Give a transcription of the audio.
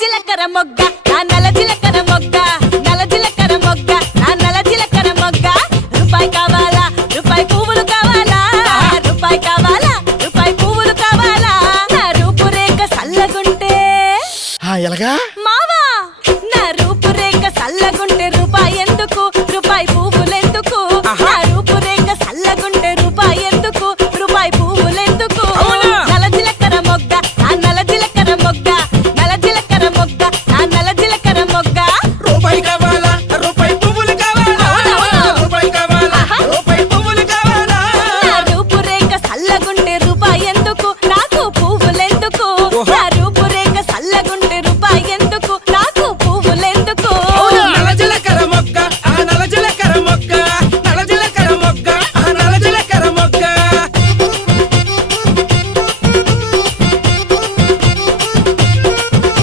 జీలకర్ర మొగ్గ నా నల్ల జీలకర్ర మొగ్గ నల్ల జీలకర్ర మొగ్గ నా నల్ల జీలకర్ర మొగ్గ రూపాయి కావాలా రూపాయి పువ్వులు కావాలా రూపాయి కావాలా రూపాయి పువ్వులు కావాలా నా రూపురేఖ సల్లగుంటే ఎలాగా మావా నా రూపురేఖ సల్లగుంటే